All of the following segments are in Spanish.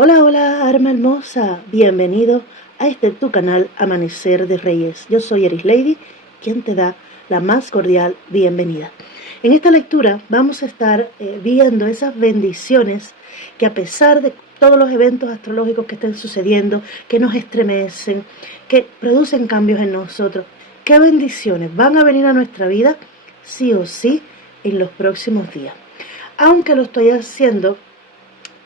Hola, hola, arma hermosa. Bienvenido a tu canal Amanecer de Reyes. Yo soy Eris Lady, quien te da la más cordial bienvenida. En esta lectura vamos a estar viendo esas bendiciones que, a pesar de todos los eventos astrológicos que estén sucediendo, que nos estremecen, que producen cambios en nosotros, qué bendiciones van a venir a nuestra vida sí o sí en los próximos días. Aunque lo estoy haciendo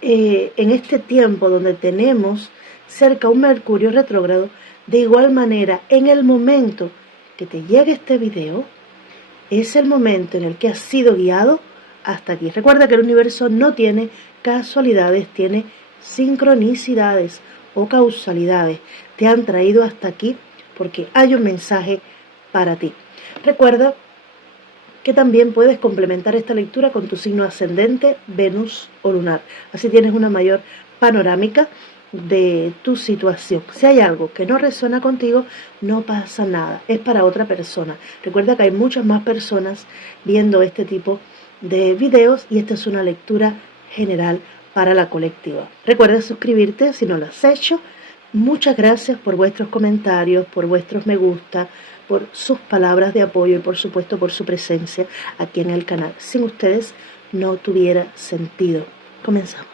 en este tiempo donde tenemos cerca un Mercurio retrógrado, de igual manera, en el momento que te llegue este video, es el momento en el que has sido guiado hasta aquí. Recuerda que el universo no tiene casualidades, tiene sincronicidades o causalidades. Te han traído hasta aquí porque hay un mensaje para ti. Recuerda que también puedes complementar esta lectura con tu signo ascendente, Venus o lunar. Así tienes una mayor panorámica de tu situación. Si hay algo que no resuena contigo, no pasa nada, es para otra persona. Recuerda que hay muchas más personas viendo este tipo de videos y esta es una lectura general para la colectiva. Recuerda suscribirte si no lo has hecho. Muchas gracias por vuestros comentarios, por vuestros me gusta, por sus palabras de apoyo y por supuesto por su presencia aquí en el canal. Sin ustedes no tuviera sentido. Comenzamos.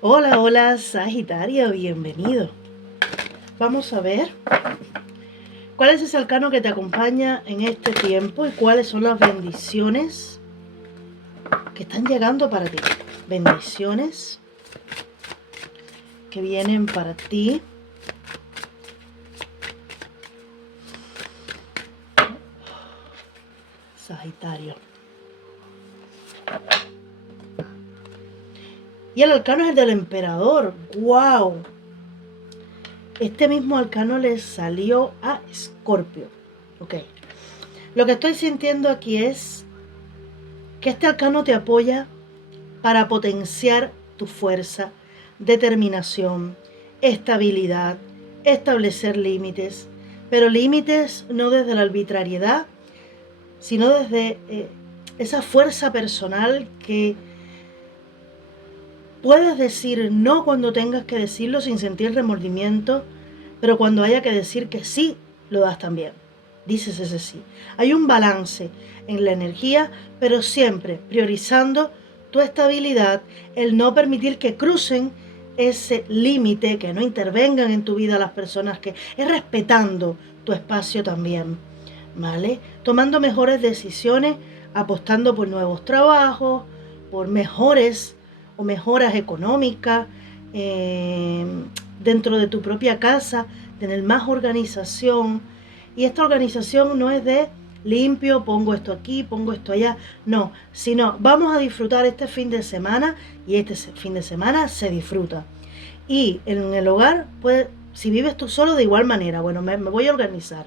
Hola, hola Sagitario, bienvenido. Vamos a ver cuál es ese arcano que te acompaña en este tiempo y cuáles son las bendiciones que están llegando para ti. Bendiciones que vienen para ti. Sagitario. Y el arcano es el del emperador. ¡Wow! Este mismo arcano le salió a Escorpio. Ok. Lo que estoy sintiendo aquí es que este arcano te apoya para potenciar tu fuerza, determinación, estabilidad, establecer límites. Pero límites no desde la arbitrariedad, sino desde esa fuerza personal que puedes decir no cuando tengas que decirlo sin sentir remordimiento, pero cuando haya que decir que sí, lo das también. Dices ese sí. Hay un balance en la energía, pero siempre priorizando tu estabilidad, el no permitir que crucen ese límite, que no intervengan en tu vida las personas, que es respetando tu espacio también, ¿vale? Tomando mejores decisiones, apostando por nuevos trabajos, por mejores o mejoras económicas dentro de tu propia casa, tener más organización. Y esta organización no es de limpio, pongo esto aquí, pongo esto allá, no, sino vamos a disfrutar este fin de semana y este fin de semana se disfruta. Y en el hogar, pues, si vives tú solo, de igual manera, bueno, me voy a organizar.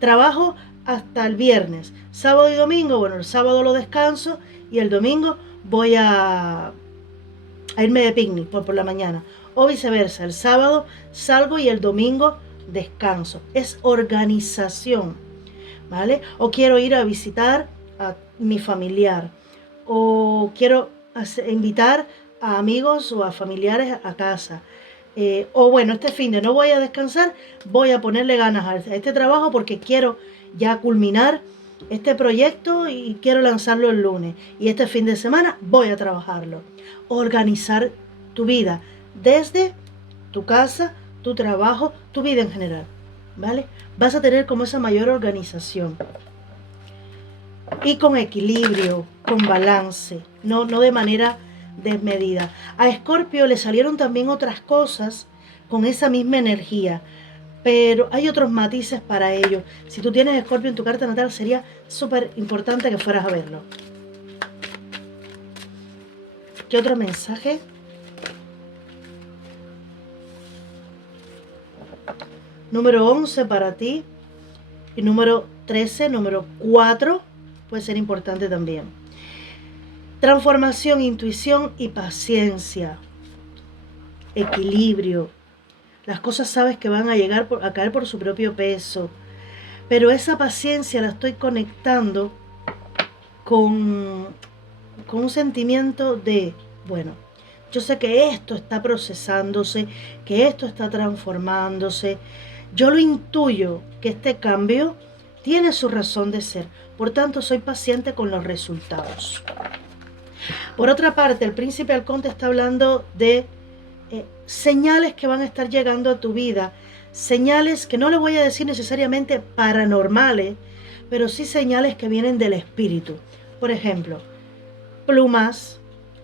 Trabajo hasta el viernes, sábado y domingo, bueno, el sábado lo descanso y el domingo voy a irme de picnic por la mañana. O viceversa, el sábado salgo y el domingo descanso. Es organización, ¿vale? O quiero ir a visitar a mi familiar. O quiero invitar a amigos o a familiares a casa. O bueno, este fin de no voy a descansar, voy a ponerle ganas a este trabajo porque quiero ya culminar este proyecto y quiero lanzarlo el lunes. Y este fin de semana voy a trabajarlo. Organizar tu vida desde tu casa, tu trabajo, tu vida en general, ¿vale? Vas a tener como esa mayor organización. Y con equilibrio, con balance, no de manera desmedida. A Escorpio le salieron también otras cosas con esa misma energía, pero hay otros matices para ello. Si tú tienes Escorpio en tu carta natal, sería súper importante que fueras a verlo. ¿Qué otro mensaje? Número 11 para ti. Y número 13, número 4, puede ser importante también. Transformación, intuición y paciencia. equilibrio. Las cosas sabes que van a llegar a caer por su propio peso. Pero esa paciencia la estoy conectando con un sentimiento de, bueno, yo sé que esto está procesándose, que esto está transformándose. Yo lo intuyo que este cambio tiene su razón de ser. Por tanto, soy paciente con los resultados. Por otra parte, el príncipe halcón te está hablando de señales que van a estar llegando a tu vida. Señales que no le voy a decir necesariamente paranormales, pero sí señales que vienen del espíritu. Por ejemplo, plumas,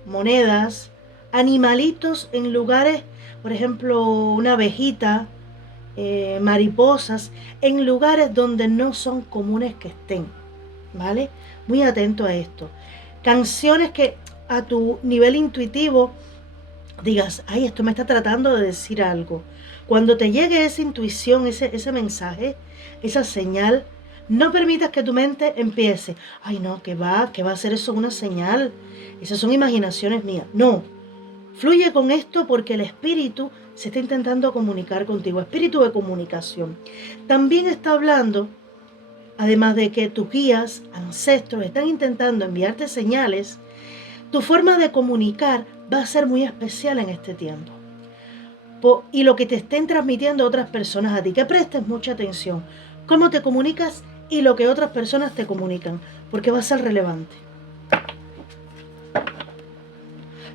monedas, animalitos en lugares, por ejemplo, una abejita, mariposas, en lugares donde no son comunes que estén, ¿vale? Muy atento a esto. Canciones que a tu nivel intuitivo digas, ay, esto me está tratando de decir algo. Cuando te llegue esa intuición, ese mensaje, esa señal, no permitas que tu mente empiece, ay no, que va a ser eso una señal, esas son imaginaciones mías. No, fluye con esto porque el espíritu se está intentando comunicar contigo, espíritu de comunicación. También está hablando, además de que tus guías, ancestros, están intentando enviarte señales, tu forma de comunicar va a ser muy especial en este tiempo. Y lo que te estén transmitiendo otras personas a ti, que prestes mucha atención, cómo te comunicas y lo que otras personas te comunican, porque va a ser relevante.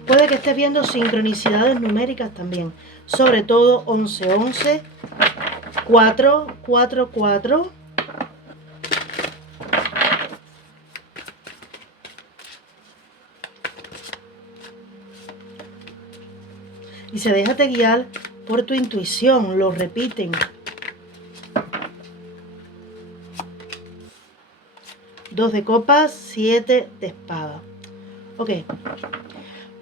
Puede que estés viendo sincronicidades numéricas también, sobre todo 11-11, 4-4-4, y se déjate guiar por tu intuición, lo repiten. 2 de copas, 7 de espada. Ok.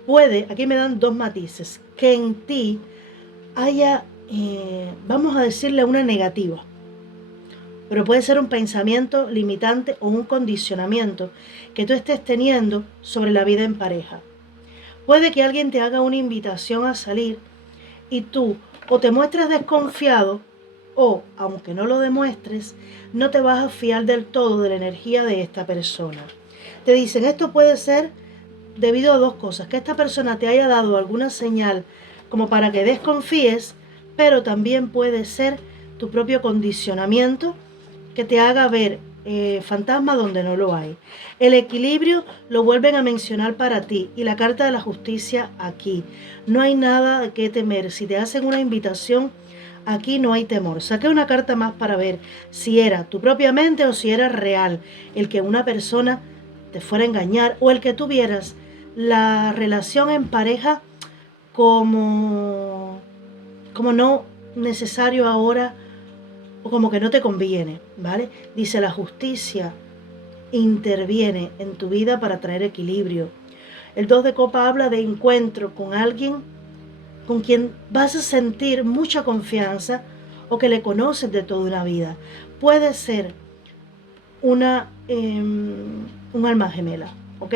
Puede, aquí me dan 2 matices, que en ti haya, vamos a decirle una negativa. Pero puede ser un pensamiento limitante o un condicionamiento que tú estés teniendo sobre la vida en pareja. Puede que alguien te haga una invitación a salir y tú o te muestres desconfiado o, aunque no lo demuestres, no te vas a fiar del todo de la energía de esta persona. Te dicen, esto puede ser debido a 2 cosas, que esta persona te haya dado alguna señal como para que desconfíes, pero también puede ser tu propio condicionamiento que te haga ver fantasma donde no lo hay. El equilibrio lo vuelven a mencionar para ti y la carta de la justicia aquí. No hay nada que temer. Si te hacen una invitación, aquí no hay temor. Saqué una carta más para ver si era tu propia mente o si era real el que una persona te fuera a engañar o el que tuvieras la relación en pareja como no necesario ahora o como que no te conviene, ¿vale? Dice, la justicia interviene en tu vida para traer equilibrio. El 2 de copa habla de encuentro con alguien con quien vas a sentir mucha confianza o que le conoces de toda una vida. Puede ser un alma gemela, ¿ok?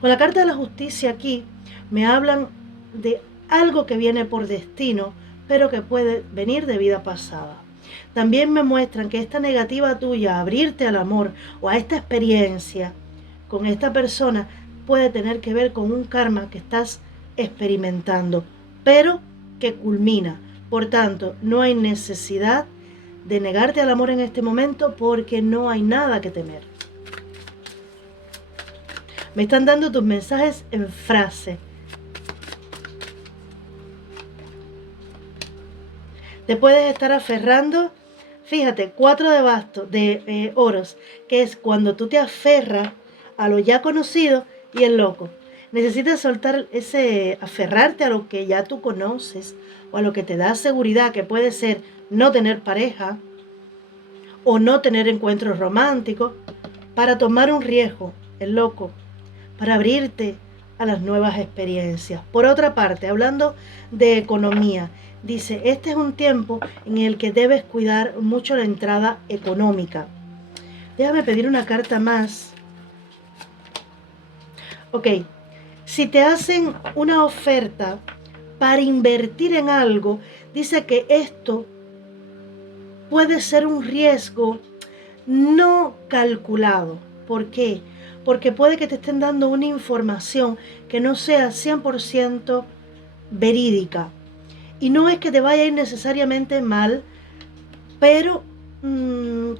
Con la carta de la justicia aquí me hablan de algo que viene por destino, pero que puede venir de vida pasada. También me muestran que esta negativa tuya a abrirte al amor o a esta experiencia con esta persona puede tener que ver con un karma que estás experimentando, pero que culmina. Por tanto, no hay necesidad de negarte al amor en este momento porque no hay nada que temer. Me están dando tus mensajes en frase. Te puedes estar aferrando. Fíjate, 4 de bastos, de oros, que es cuando tú te aferras a lo ya conocido y el loco. Necesitas soltar aferrarte a lo que ya tú conoces o a lo que te da seguridad, que puede ser no tener pareja o no tener encuentros románticos, para tomar un riesgo, el loco, para abrirte a las nuevas experiencias. Por otra parte, hablando de economía, dice, este es un tiempo en el que debes cuidar mucho la entrada económica. Déjame pedir una carta más. Ok, si te hacen una oferta para invertir en algo, dice que esto puede ser un riesgo no calculado. ¿Por qué? Porque puede que te estén dando una información que no sea 100% verídica. Y no es que te vaya a ir necesariamente mal, pero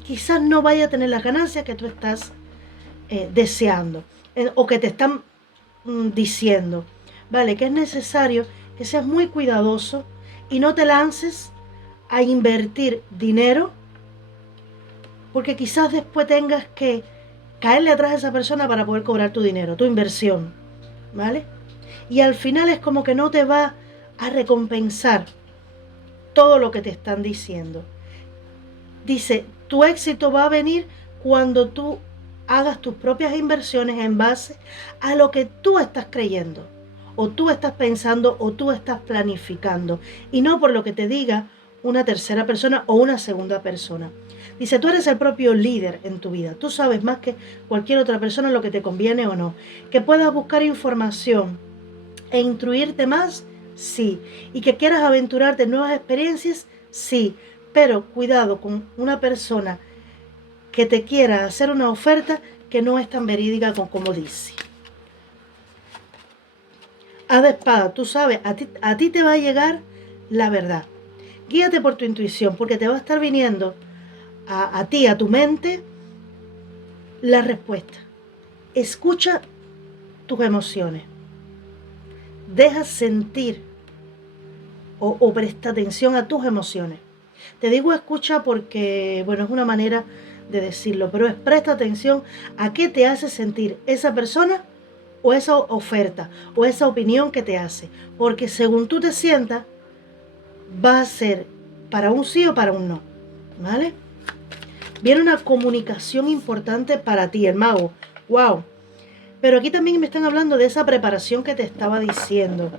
quizás no vaya a tener las ganancias que tú estás deseando o que te están diciendo. Vale, que es necesario que seas muy cuidadoso y no te lances a invertir dinero, porque quizás después tengas que caerle atrás a esa persona para poder cobrar tu dinero, tu inversión, ¿vale? Y al final es como que no te va a recompensar todo lo que te están diciendo. Dice, tu éxito va a venir cuando tú hagas tus propias inversiones en base a lo que tú estás creyendo, o tú estás pensando, o tú estás planificando, y no por lo que te diga una tercera persona o una segunda persona. Dice, tú eres el propio líder en tu vida. Tú sabes más que cualquier otra persona lo que te conviene o no. Que puedas buscar información e instruirte más, sí. Y que quieras aventurarte en nuevas experiencias, sí. Pero cuidado con una persona que te quiera hacer una oferta que no es tan verídica como dice. Haz de espada, tú sabes, a ti te va a llegar la verdad. Guíate por tu intuición, porque te va a estar viniendo a ti, a tu mente, la respuesta. Escucha tus emociones. Deja sentir o presta atención a tus emociones. Te digo escucha porque, bueno, es una manera de decirlo, pero es presta atención a qué te hace sentir esa persona o esa oferta o esa opinión que te hace. Porque según tú te sientas, va a ser para un sí o para un no. ¿Vale? Viene una comunicación importante para ti, el mago. ¡Wow! Pero aquí también me están hablando de esa preparación que te estaba diciendo,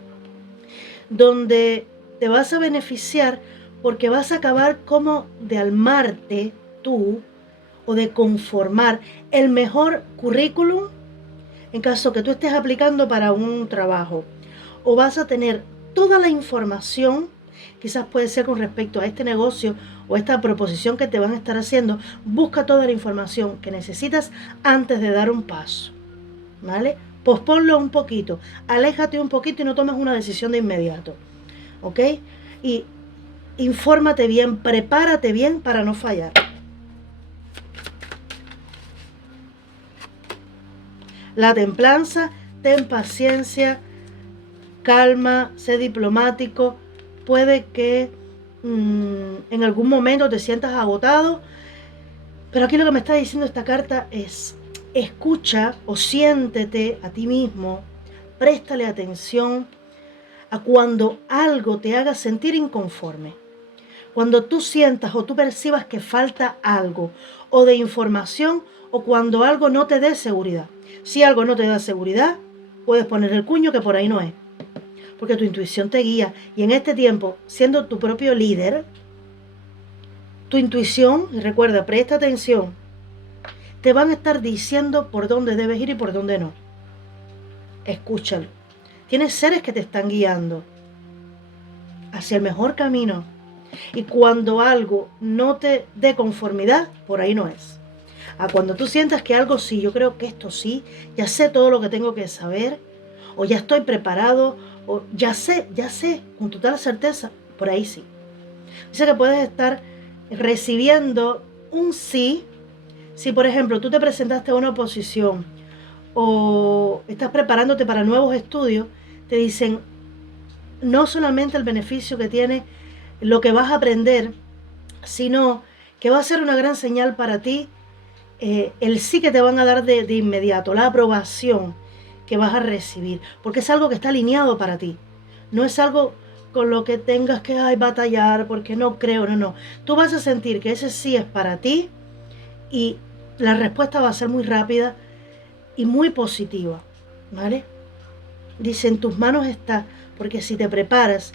donde te vas a beneficiar porque vas a acabar como de armarte tú o de conformar el mejor currículum en caso que tú estés aplicando para un trabajo, o vas a tener toda la información, quizás puede ser con respecto a este negocio o esta proposición que te van a estar haciendo. Busca toda la información que necesitas antes de dar un paso, ¿vale? Posponlo un poquito, aléjate un poquito y no tomes una decisión de inmediato, ¿ok? Y infórmate bien, prepárate bien para no fallar. La templanza, ten paciencia, calma, sé diplomático. Puede que en algún momento te sientas agotado, pero aquí lo que me está diciendo esta carta es: escucha o siéntete a ti mismo, préstale atención a cuando algo te haga sentir inconforme. Cuando tú sientas o tú percibas que falta algo o de información, o cuando algo no te dé seguridad. Si algo no te da seguridad, puedes poner el cuño que por ahí no es, porque tu intuición te guía. Y en este tiempo, siendo tu propio líder, tu intuición, y recuerda, presta atención, te van a estar diciendo por dónde debes ir y por dónde no. Escúchalo. Tienes seres que te están guiando hacia el mejor camino. Y cuando algo no te dé conformidad, por ahí no es. Cuando tú sientas que algo sí, yo creo que esto sí, ya sé todo lo que tengo que saber, o ya estoy preparado, o ya sé, con total certeza, por ahí sí. Dice que puedes estar recibiendo un sí, si por ejemplo tú te presentaste a una oposición o estás preparándote para nuevos estudios, te dicen no solamente el beneficio que tiene lo que vas a aprender, sino que va a ser una gran señal para ti, el sí que te van a dar de inmediato, la aprobación que vas a recibir, porque es algo que está alineado para ti, no es algo con lo que tengas que batallar, porque no creo, no. Tú vas a sentir que ese sí es para ti y la respuesta va a ser muy rápida y muy positiva, ¿vale? Dice, en tus manos está, porque si te preparas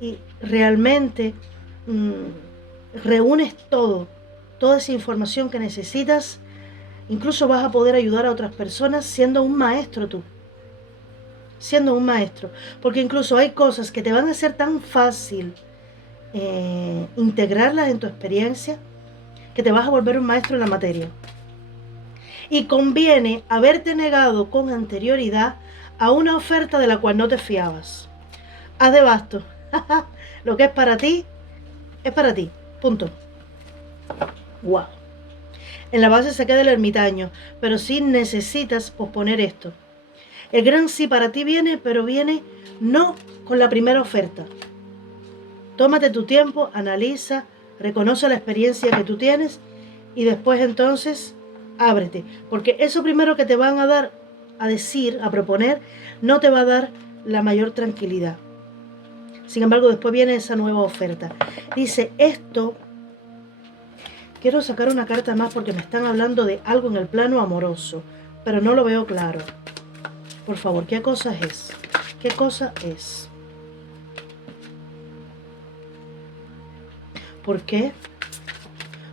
y realmente reúnes toda esa información que necesitas, incluso vas a poder ayudar a otras personas siendo un maestro tú. siendo un maestro, porque incluso hay cosas que te van a ser tan fácil integrarlas en tu experiencia que te vas a volver un maestro en la materia. Y conviene haberte negado con anterioridad a una oferta de la cual no te fiabas. Haz de basto. Lo que es para ti, punto. Wow. En la base se queda el ermitaño, pero sí necesitas posponer esto. El gran sí para ti viene, pero viene no con la primera oferta. Tómate tu tiempo, analiza, reconoce la experiencia que tú tienes y después entonces ábrete. Porque eso primero que te van a dar, a decir, a proponer, no te va a dar la mayor tranquilidad. Sin embargo, después viene esa nueva oferta. Dice, esto... Quiero sacar una carta más porque me están hablando de algo en el plano amoroso, pero no lo veo claro. Por favor, ¿qué cosa es? ¿Qué cosa es? ¿Por qué?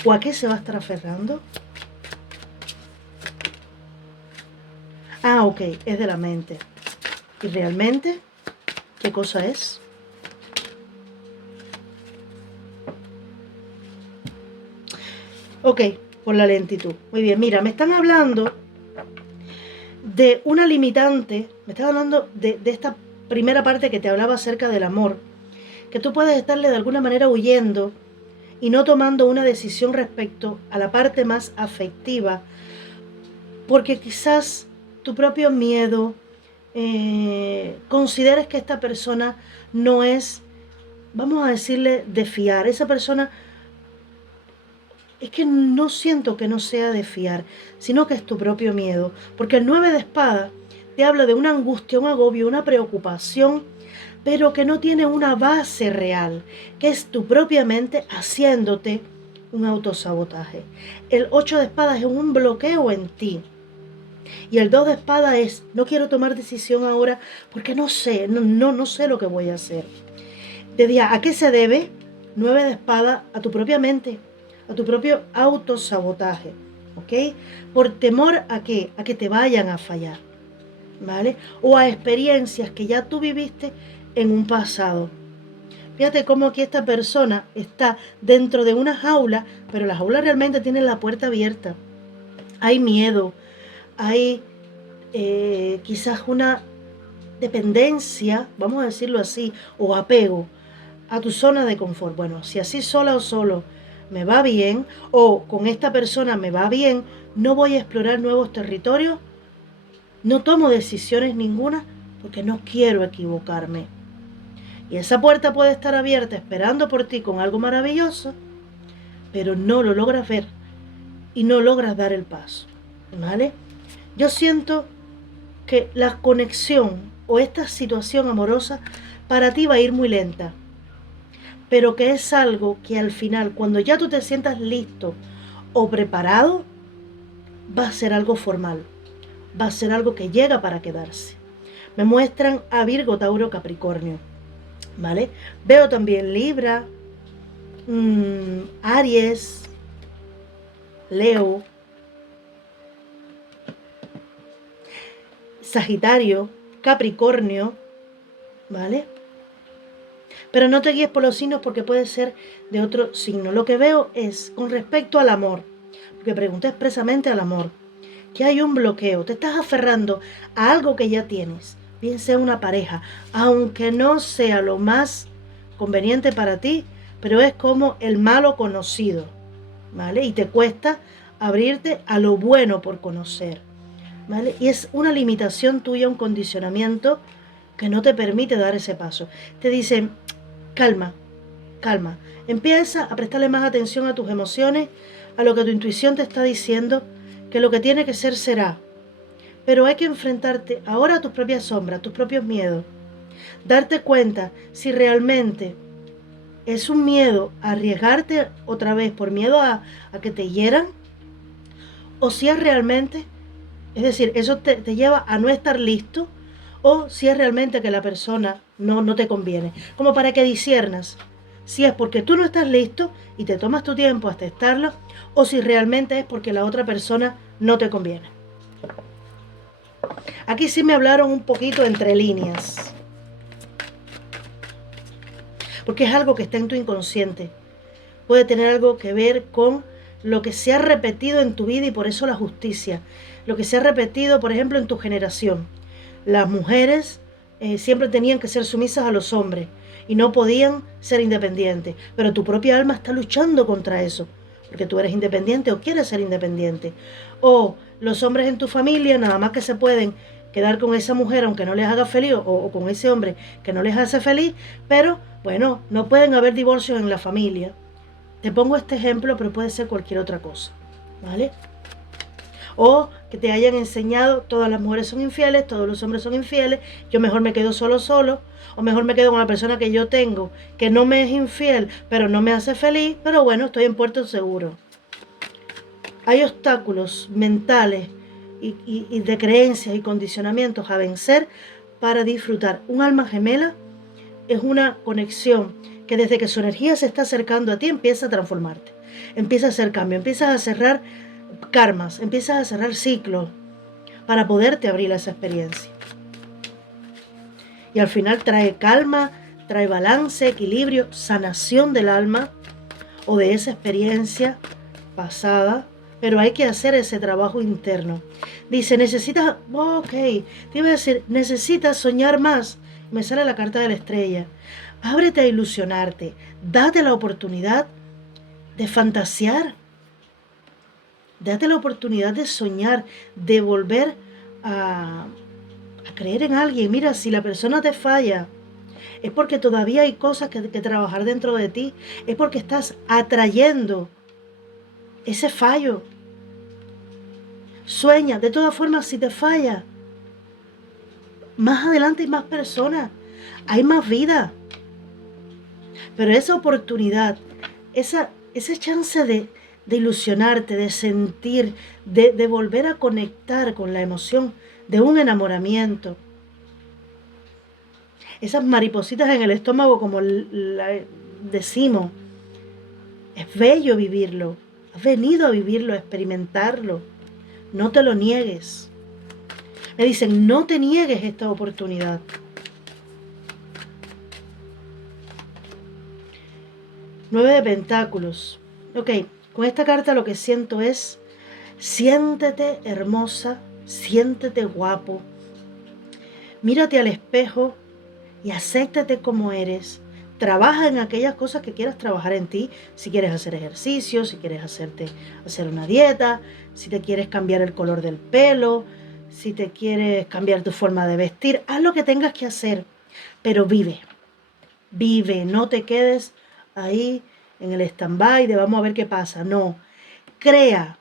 ¿O a qué se va a estar aferrando? Ah, ok, es de la mente. ¿Y realmente qué cosa es? Ok, por la lentitud. Muy bien, mira, me están hablando de una limitante, me están hablando de esta primera parte que te hablaba acerca del amor, que tú puedes estarle de alguna manera huyendo y no tomando una decisión respecto a la parte más afectiva, porque quizás tu propio miedo, consideres que esta persona no es, vamos a decirle, de fiar. Esa persona es que no siento que no sea de fiar, sino que es tu propio miedo. Porque el 9 de espada te habla de una angustia, un agobio, una preocupación, pero que no tiene una base real, que es tu propia mente haciéndote un autosabotaje. El 8 de espadas es un bloqueo en ti. Y el 2 de espadas es, no quiero tomar decisión ahora porque no sé, no sé lo que voy a hacer. ¿A qué se debe? 9 de espada, a tu propia mente, a tu propio autosabotaje, ¿ok? Por temor a qué? A que te vayan a fallar, ¿vale? O a experiencias que ya tú viviste en un pasado. Fíjate cómo aquí esta persona está dentro de una jaula, pero la jaula realmente tiene la puerta abierta. Hay miedo, hay quizás una dependencia, vamos a decirlo así, o apego a tu zona de confort. Bueno, si así sola o solo me va bien, o con esta persona me va bien, no voy a explorar nuevos territorios, no tomo decisiones ninguna porque no quiero equivocarme. Y esa puerta puede estar abierta esperando por ti con algo maravilloso, pero no lo logras ver y no logras dar el paso, ¿vale? Yo siento que la conexión o esta situación amorosa para ti va a ir muy lenta, pero que es algo que al final, cuando ya tú te sientas listo o preparado, va a ser algo formal, va a ser algo que llega para quedarse. Me muestran a Virgo, Tauro, Capricornio, ¿vale? Veo también Libra, Aries, Leo, Sagitario, Capricornio, ¿vale? Pero no te guíes por los signos porque puede ser de otro signo. Lo que veo es, con respecto al amor, porque pregunté expresamente al amor, que hay un bloqueo, te estás aferrando a algo que ya tienes, bien sea una pareja, aunque no sea lo más conveniente para ti, pero es como el malo conocido, ¿vale? Y te cuesta abrirte a lo bueno por conocer, ¿vale? Y es una limitación tuya, un condicionamiento que no te permite dar ese paso. Te dicen, calma, calma, empieza a prestarle más atención a tus emociones, a lo que tu intuición te está diciendo, que lo que tiene que ser será. Pero hay que enfrentarte ahora a tus propias sombras, a tus propios miedos. Darte cuenta si realmente es un miedo a arriesgarte otra vez por miedo a que te hieran, o si es realmente, es decir, eso te lleva a no estar listo, o si es realmente que la persona no te conviene. Como para que disiernas si es porque tú no estás listo y te tomas tu tiempo hasta estarlo, o si realmente es porque la otra persona no te conviene. Aquí sí me hablaron un poquito entre líneas, porque es algo que está en tu inconsciente. Puede tener algo que ver con lo que se ha repetido en tu vida y por eso la justicia. Lo que se ha repetido, por ejemplo, en tu generación. Las mujeres siempre tenían que ser sumisas a los hombres y no podían ser independientes. Pero tu propia alma está luchando contra eso, porque tú eres independiente o quieres ser independiente. O los hombres en tu familia nada más que se pueden quedar con esa mujer aunque no les haga feliz, o con ese hombre que no les hace feliz, pero bueno, no pueden haber divorcios en la familia. Te pongo este ejemplo, pero puede ser cualquier otra cosa, ¿vale? O que te hayan enseñado, todas las mujeres son infieles, todos los hombres son infieles, yo mejor me quedo solo, o mejor me quedo con la persona que yo tengo, que no me es infiel, pero no me hace feliz, pero bueno, estoy en puerto seguro. Hay obstáculos mentales y de creencias y condicionamientos a vencer para disfrutar. Un alma gemela es una conexión que desde que su energía se está acercando a ti empieza a transformarte, empieza a hacer cambio, empiezas a cerrar karmas, empiezas a cerrar ciclos para poderte abrir a esa experiencia. Y al final trae calma, trae balance, equilibrio, sanación del alma o de esa experiencia pasada, pero hay que hacer ese trabajo interno. Dice, necesitas, ok, te iba a decir, necesitas soñar más. Me sale la carta de la estrella. Ábrete a ilusionarte, date la oportunidad de fantasear, date la oportunidad de soñar, de volver a creer en alguien. Mira, si la persona te falla, es porque todavía hay cosas que trabajar dentro de ti, es porque estás atrayendo ese fallo. Sueña, de todas formas, si te falla, más adelante hay más personas, hay más vida. Pero esa oportunidad, ese chance de ilusionarte, de sentir, de volver a conectar con la emoción de un enamoramiento. Esas maripositas en el estómago, como decimos, es bello vivirlo. Has venido a vivirlo, a experimentarlo. No te lo niegues. Me dicen, no te niegues esta oportunidad. Nueve de Pentáculos. Ok, con esta carta lo que siento es, siéntete hermosa, siéntete guapo. Mírate al espejo y acéptate como eres. Trabaja en aquellas cosas que quieras trabajar en ti. Si quieres hacer ejercicio, si quieres hacer una dieta, si te quieres cambiar el color del pelo, si te quieres cambiar tu forma de vestir, haz lo que tengas que hacer, pero vive. Vive, no te quedes ahí en el stand-by de vamos a ver qué pasa. No, crea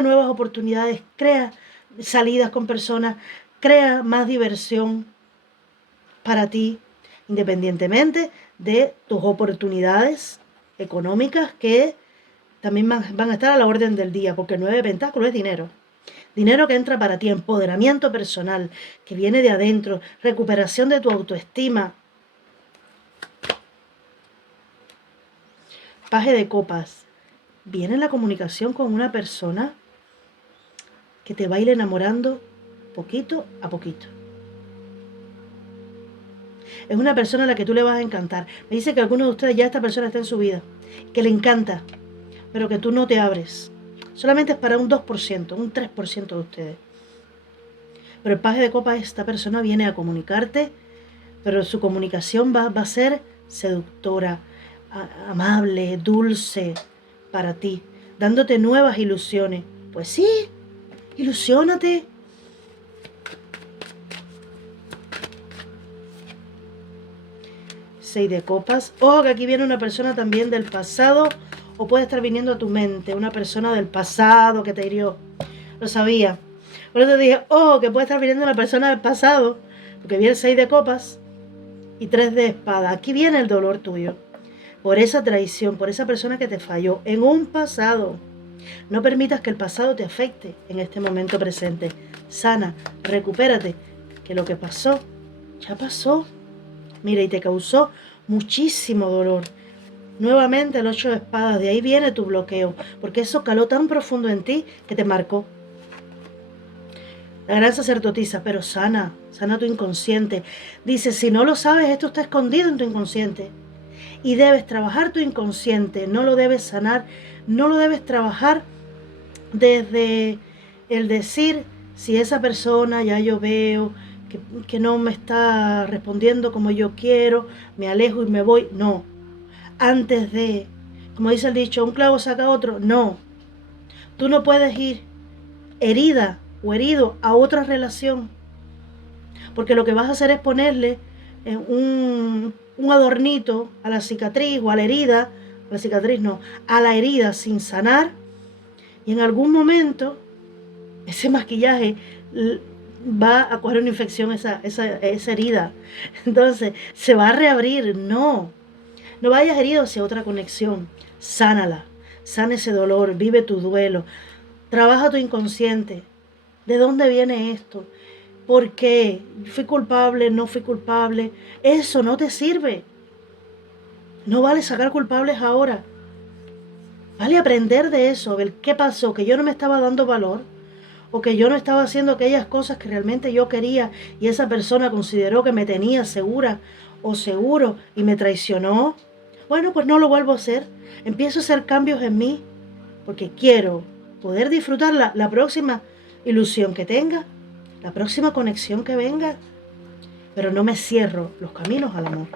nuevas oportunidades, crea salidas con personas, crea más diversión para ti, independientemente de tus oportunidades económicas que también van a estar a la orden del día, porque el 9 de Pentáculos es dinero. Dinero que entra para ti, empoderamiento personal, que viene de adentro, recuperación de tu autoestima. Paje de Copas. Viene la comunicación con una persona que te va a ir enamorando poquito a poquito. Es una persona a la que tú le vas a encantar. Me dice que alguno de ustedes ya esta persona está en su vida, que le encanta, pero que tú no te abres. Solamente es para un 2%, un 3% de ustedes. Pero el paje de copas, esta persona viene a comunicarte, pero su comunicación va a ser seductora, amable, dulce para ti, dándote nuevas ilusiones. Pues sí, ilusiónate. Seis de copas. Ojo que aquí viene una persona también del pasado, o puede estar viniendo a tu mente una persona del pasado que te hirió. Lo sabía. Por eso te dije, ojo que puede estar viniendo una persona del pasado, porque viene el 6 de copas y 3 de espada. Aquí viene el dolor tuyo, por esa traición, por esa persona que te falló en un pasado. No permitas que el pasado te afecte en este momento presente. Sana, recupérate, que lo que pasó, ya pasó. Mira, y te causó muchísimo dolor. Nuevamente el 8 de espadas, de ahí viene tu bloqueo, porque eso caló tan profundo en ti que te marcó. La gran sacerdotisa, pero sana tu inconsciente. Dice, si no lo sabes, esto está escondido en tu inconsciente. Y debes trabajar tu inconsciente, no lo debes sanar, no lo debes trabajar desde el decir, si esa persona ya yo veo que no me está respondiendo como yo quiero, me alejo y me voy. No, antes de, como dice el dicho, un clavo saca otro. No, tú no puedes ir herida o herido a otra relación, porque lo que vas a hacer es ponerle un adornito a la cicatriz o a la herida, a la cicatriz no, a la herida sin sanar, y en algún momento ese maquillaje va a coger una infección esa herida. Entonces se va a reabrir. No vayas herido hacia otra conexión. Sánala, sana ese dolor, vive tu duelo, trabaja tu inconsciente. ¿De dónde viene esto? ¿Por qué? ¿Fui culpable? ¿No fui culpable? Eso no te sirve. No vale sacar culpables ahora. Vale aprender de eso, a ver qué pasó, que yo no me estaba dando valor, o que yo no estaba haciendo aquellas cosas que realmente yo quería y esa persona consideró que me tenía segura o seguro y me traicionó. Bueno, pues no lo vuelvo a hacer. Empiezo a hacer cambios en mí porque quiero poder disfrutar la próxima ilusión que tenga, la próxima conexión que venga, pero no me cierro los caminos al amor.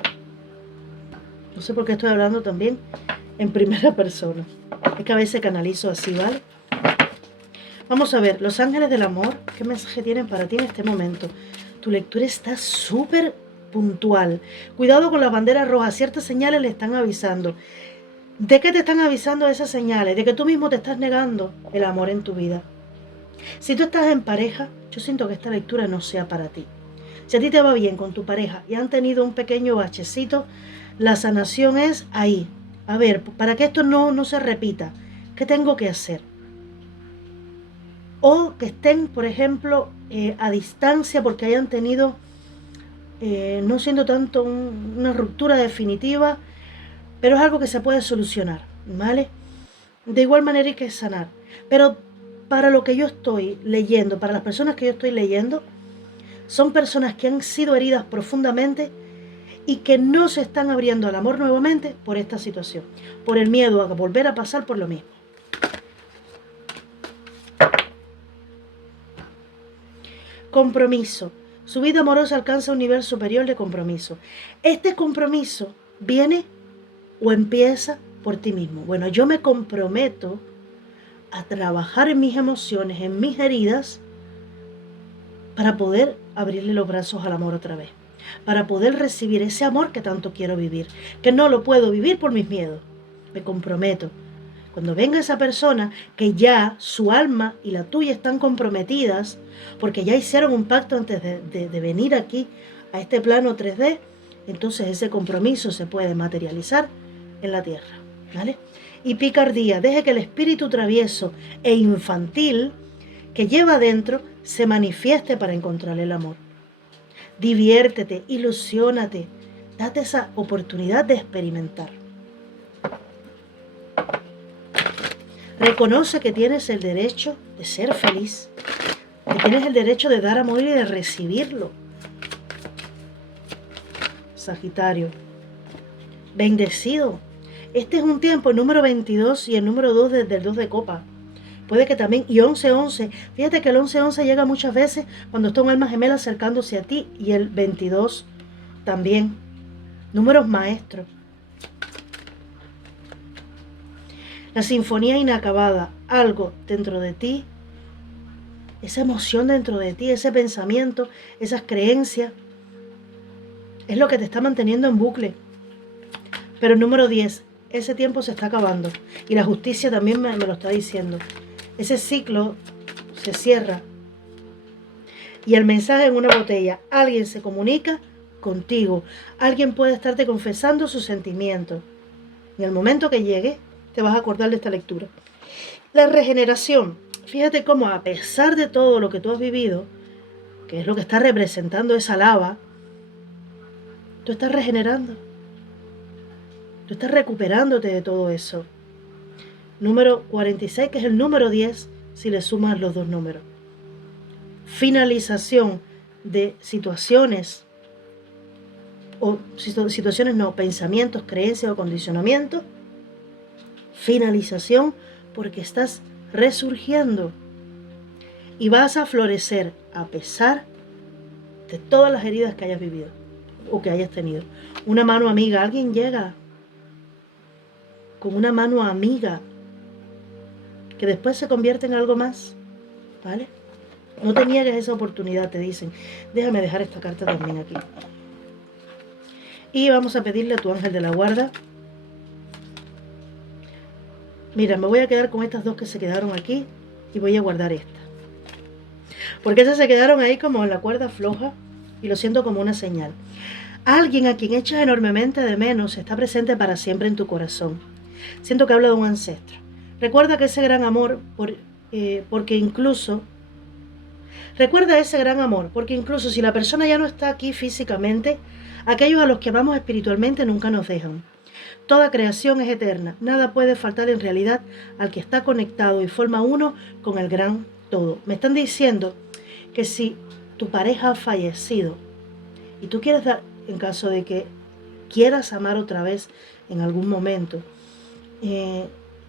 No sé por qué estoy hablando también en primera persona. Es que a veces canalizo así, ¿vale? Vamos a ver, los ángeles del amor, ¿qué mensaje tienen para ti en este momento? Tu lectura está súper puntual. Cuidado con las banderas rojas, ciertas señales le están avisando. ¿De qué te están avisando esas señales? De que tú mismo te estás negando el amor en tu vida. Si tú estás en pareja, yo siento que esta lectura no sea para ti. Si a ti te va bien con tu pareja y han tenido un pequeño bachecito, la sanación es ahí. A ver, para que esto no se repita, ¿qué tengo que hacer? O que estén, por ejemplo, a distancia porque hayan tenido, no siendo tanto una ruptura definitiva, pero es algo que se puede solucionar, ¿vale? De igual manera hay que sanar. Pero para lo que yo estoy leyendo, para las personas que yo estoy leyendo, son personas que han sido heridas profundamente y que no se están abriendo al amor nuevamente por esta situación, por el miedo a volver a pasar por lo mismo. Compromiso. Su vida amorosa alcanza un nivel superior de compromiso. Este compromiso viene o empieza por ti mismo. Bueno, yo me comprometo a trabajar en mis emociones, en mis heridas, para poder abrirle los brazos al amor otra vez. Para poder recibir ese amor que tanto quiero vivir, que no lo puedo vivir por mis miedos. Me comprometo. Cuando venga esa persona que ya su alma y la tuya están comprometidas, porque ya hicieron un pacto antes de venir aquí a este plano 3D, entonces ese compromiso se puede materializar en la tierra, ¿vale? Y picardía, deje que el espíritu travieso e infantil que lleva adentro se manifieste para encontrar el amor. Diviértete, ilusiónate, date esa oportunidad de experimentar. Reconoce que tienes el derecho de ser feliz, que tienes el derecho de dar amor y de recibirlo. Sagitario, bendecido. Este es un tiempo, el número 22 y el número 2 desde el 2 de copa. Puede que también, y 11-11. Fíjate que el 11-11 llega muchas veces cuando está un alma gemela acercándose a ti, y el 22 también. Números maestros. La sinfonía inacabada, algo dentro de ti, esa emoción dentro de ti, ese pensamiento, esas creencias, es lo que te está manteniendo en bucle. Pero el número 10, ese tiempo se está acabando. Y la justicia también me lo está diciendo. Ese ciclo se cierra. Y el mensaje en una botella, alguien se comunica contigo. Alguien puede estarte confesando sus sentimientos. En el momento que llegue, te vas a acordar de esta lectura. La regeneración. Fíjate cómo a pesar de todo lo que tú has vivido, que es lo que está representando esa lava, tú estás regenerando. Tú estás recuperándote de todo eso. Número 46, que es el número 10, si le sumas los dos números. finalización de situaciones, pensamientos, creencias o condicionamientos. Finalización, porque estás resurgiendo y vas a florecer a pesar de todas las heridas que hayas vivido o que hayas tenido. Una mano amiga, alguien llega con una mano amiga que después se convierte en algo más, ¿vale? No te niegues esa oportunidad, te dicen. Déjame dejar esta carta también aquí. Y vamos a pedirle a tu ángel de la guarda. Mira, me voy a quedar con estas dos que se quedaron aquí y voy a guardar esta. Porque esas se quedaron ahí como en la cuerda floja y lo siento como una señal. Alguien a quien echas enormemente de menos está presente para siempre en tu corazón. Siento que habla de un ancestro. Recuerda ese gran amor porque incluso si la persona ya no está aquí físicamente, aquellos a los que amamos espiritualmente nunca nos dejan. Toda creación es eterna, nada puede faltar en realidad al que está conectado y forma uno con el gran todo. Me están diciendo que si tu pareja ha fallecido y tú quieres dar, en caso de que quieras amar otra vez en algún momento,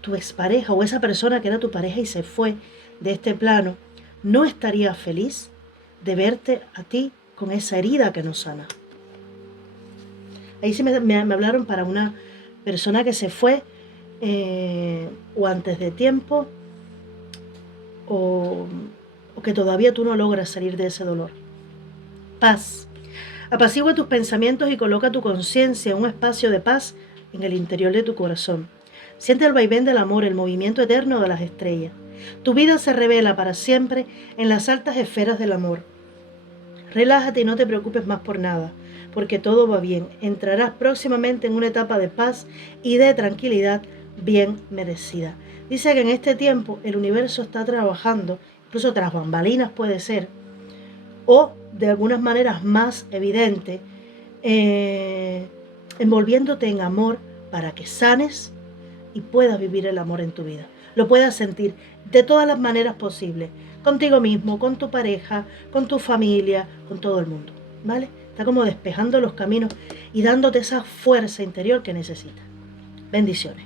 tu expareja o esa persona que era tu pareja y se fue de este plano, no estaría feliz de verte a ti con esa herida que no sana. Ahí sí me hablaron para una persona que se fue o antes de tiempo o que todavía tú no logras salir de ese dolor. Paz. Apacigua tus pensamientos y coloca tu conciencia en un espacio de paz en el interior de tu corazón. Siente el vaivén del amor, el movimiento eterno de las estrellas. Tu vida se revela para siempre en las altas esferas del amor. Relájate y no te preocupes más por nada, porque todo va bien. Entrarás próximamente en una etapa de paz y de tranquilidad bien merecida. Dice que en este tiempo el universo está trabajando, incluso tras bambalinas puede ser, o de algunas maneras más evidente, envolviéndote en amor para que sanes y puedas vivir el amor en tu vida. Lo puedas sentir de todas las maneras posibles, contigo mismo, con tu pareja, con tu familia, con todo el mundo, ¿vale? Está como despejando los caminos y dándote esa fuerza interior que necesitas. Bendiciones.